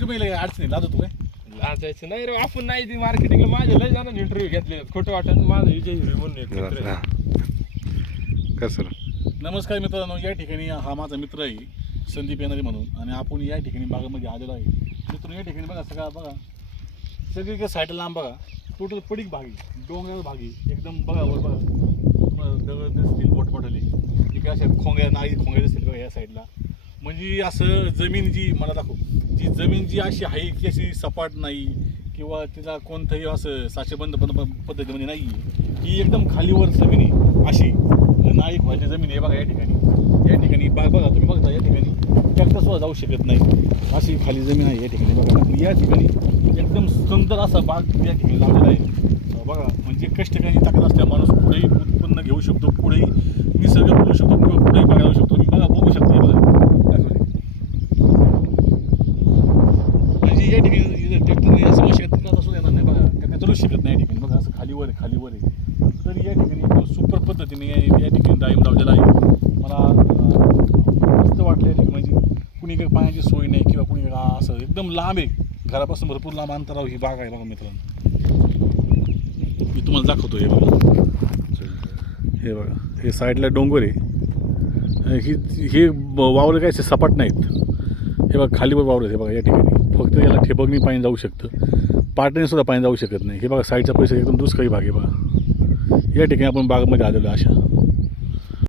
रुपये अडचणी लाजतो तू काय लाजायचं नाही रे आपण नाही ती मार्केटिंगला माझे लय जणांनी इंटरव्ह्यू घेतले खोटं वाटत माझं विजय हिरे म्हणून एक मित्र आहे. कर सर. नमस्कार मित्रांनो, या ठिकाणी हा माझा मित्र आहे संदीप येणारे म्हणून, आणि आपण या ठिकाणी बागामध्ये आलेलो आहे. मित्रांनो, या ठिकाणी बघा सगळा बघा सगळीकडे साईडला लांब बघा टोटल पडीक भागी डोंगर भागी एकदम बघा वर बघा तुम्हाला दगड दिसतील मोठमोठे इकडे अशा खोंग्या नाळी खोंग्या दिसतील बघा या साईडला. म्हणजे असं जमीन जी मला दाखव जी जमीन जी अशी आहे की अशी सपाट नाही किंवा तिला कोणतंही असं साचेबंद पद्धतीमध्ये नाही ही एकदम खालीवर जमीन आहे अशी नाळी खोयाची जमीन आहे बघा. या ठिकाणी बाग बघा तुम्ही बघता या ठिकाणी ट्रॅक्टर सुद्धा जाऊ शकत नाही अशी खाली जमीन आहे या ठिकाणी बघा. या ठिकाणी एकदम सुंदर असा बाग या ठिकाणी लावलेला आहे बघा. म्हणजे कष्टकरी ताकद असल्या माणूस पुढेही उत्पन्न घेऊ शकतो, पुढेही निसर्ग बोलू शकतो किंवा कुठेही बघायला शकतो. मी बघा बघू शकतो बघा म्हणजे या ठिकाणी ट्रॅक्टरने असं मशागत करत असू देणार नाही बघा. ट्रॅक्टर चालू शकत नाही या ठिकाणी बघा असं खालीवर आहे. तर या ठिकाणी सुपर पद्धतीने या ठिकाणी डाळिंब लावलेला आहे. मला मस्त वाटलं या ठिकाणी म्हणजे कुणी काही पाण्याची सोय नाही किंवा कुणी असं एकदम लांब आहे घरापासून भरपूर लांब अंतरावर ही बाग आहे बघा मित्रांनो. मी तुम्हाला दाखवतो हे बघा हे बघा हे साईडला डोंगर आहे. हे वावरं काय सपाट नाहीत हे बघा खालीवर वावरं हे बघा. या ठिकाणी फक्त याला ठिबकनी पाणी जाऊ शकतं, पाटणे सुद्धा पाणी जाऊ शकत नाही. हे बघा साईडचा परिसर एकदम दुष्काळी भाग आहे बघा. या ठिकाणी आपण बागेमध्ये आलेलो अशा